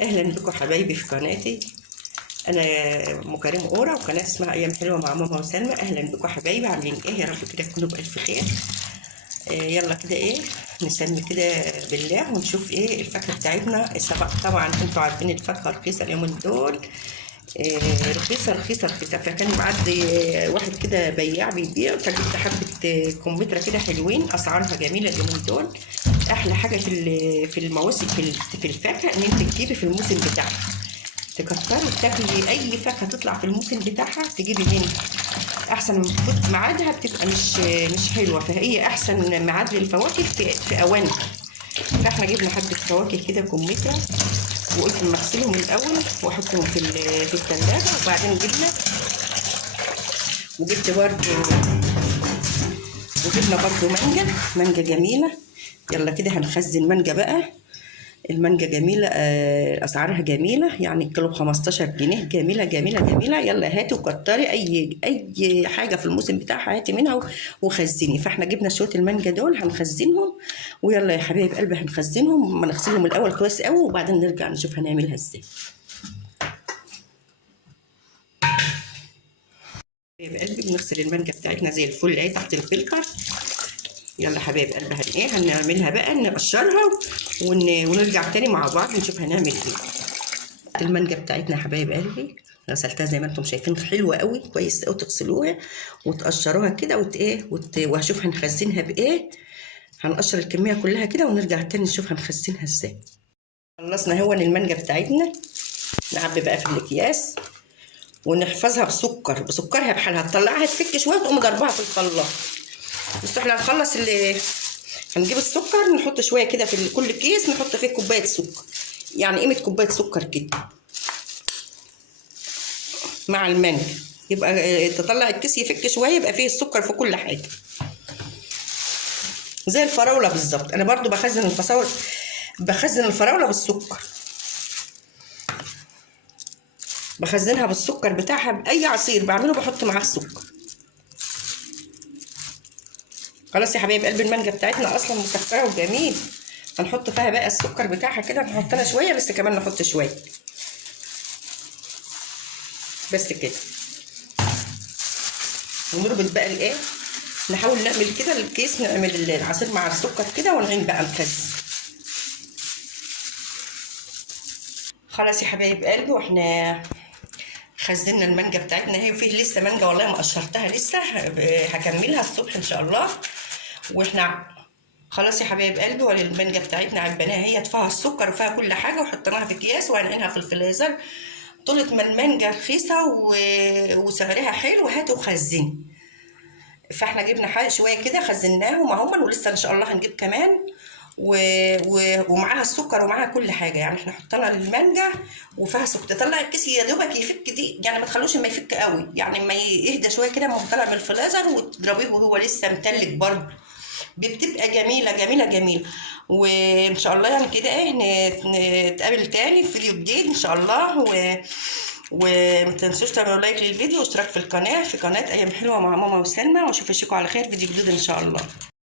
اهلا بكم حبايبي في قناتي. انا ام كريم اورا، وقناه اسمها ايام حلوه مع ماما وسلمى. اهلا بكم حبايبي، عاملين ايه؟ يا رب كده تكونوا بالف خير. يلا كده ايه، نسمي كده بالله ونشوف ايه الفاكهه بتاعتنا. طبعا انتوا عارفين الفاكهه رخيصه اليومين دول. رخيصه رخيصه رخيصه. فكان معدي واحد كده بياع بيبيع، فجبت حبه كمثرى كده حلوين، اسعارها جميله اليومين دول. احلى حاجه في المواسم في الفاكهه ان انت تجيبي في الموسم بتاعها، تكتري تاكلي اي فاكهه تطلع في الموسم بتاعها تجيبي منها. احسن من فوت ميعادها بتبقى مش حلوه، فهي احسن ميعاد للفواكه في اوانها. فاحنا جبنا حبه فواكه كده كمثرى، وقلت اما اغسلهم الاول واحطهم في الثلاجه، وبعدين وجبت برضو وجبنا برضو مانجا جميله. يلا كده هنخزن مانجا بقى. المانجا جميله، اسعارها جميله، يعني الكيلو ب 15 جنيه. جميله جميله جميله. يلا هاتي وكتري اي حاجه في الموسم بتاعها، هاتي منها وخزني. فاحنا جبنا شويه المانجا دول هنخزنهم. ويلا يا حبايب قلبي هنخزنهم، ما نغسلهم الاول كويس قوي وبعدين نرجع نشوف هنعملها ازاي. حبايب قلبي بنغسل المانجا بتاعتنا زي الفل اهي تحت الفلتر. يلا حبايب قلبي هنعملها بقى، نقشرها ونرجع تاني مع بعض نشوف هنعمل ايه. المانجا بتاعتنا حبايب قلبي غسلتها زي ما انتم شايفين، حلوه قوي كويس قوي. تغسلوها وتقشروها كده وهشوف هنخزنها بايه. هنقشر الكميه كلها كده ونرجع تاني نشوف هنخزنها ازاي. خلصنا هون المانجا بتاعتنا، نعبي بقى في الاكياس ونحفظها بسكرها بحالها. تطلعها تفك شويه وتقوم ضربها في الخلاط. بس احنا هنخلص هنجيب السكر، نحط شويه كده في كل كيس، نحط فيه كوبايه سكر، يعني قيمه كوبايه سكر كده مع المانجا. يبقى تطلع الكيس يفك شويه، يبقى فيه السكر في كل حاجه زي الفراوله بالظبط. انا برضو بخزن الفراوله بالسكر، بخزنها بالسكر بتاعها. باي عصير بعمله بحط معاه السكر. خلاص يا حبايب قلب، المانجا بتاعتنا اصلا مسكره وجميل. هنحط فيها بقى السكر بتاعها كده، نحط لها شويه بس، كمان نحط شويه بس كده. ونربط بقى الايه، نحاول نعمل كده الكيس، نعمل العصير مع السكر كده ونعين بقى نخزن. خلاص يا حبايب قلبي، واحنا خزنا المانجا بتاعتنا اهي، وفيه لسه مانجا والله ما قشرتها لسه، هكملها الصبح ان شاء الله. واحنا خلاص يا حبايب قلبي، والمانجا بتاعتنا عبيناها، هي فيها السكر وفيها كل حاجه، وحطيناها في اكياس وهنعينها في الفريزر. طولت ما المانجا رخيصه وسعرها حلو، هاتي وخزني. فاحنا جبنا حاجه شويه كده خزناهم اهم، ولسه ان شاء الله هنجيب كمان ومعاها السكر ومعاها كل حاجه. يعني احنا حطينا المانجا وفيها سكر. تطلع الكيس يا دوبك يفك دي، يعني ما تخلوش ما يفك قوي، يعني ما يهدى شويه كده ما طالع من الفريزر، وتضربيه وهو لسه متلج برضه، بتبقى جميله جميله جميله. وان شاء الله يعني كده ايه، نتقابل تاني في فيديو جديد ان شاء الله. وما تنسوش تعملوا لايك للفيديو واشتراك في القناه، في قناه ايام حلوه مع ماما وسلمى، واشوفكم على خير فيديو جديد ان شاء الله.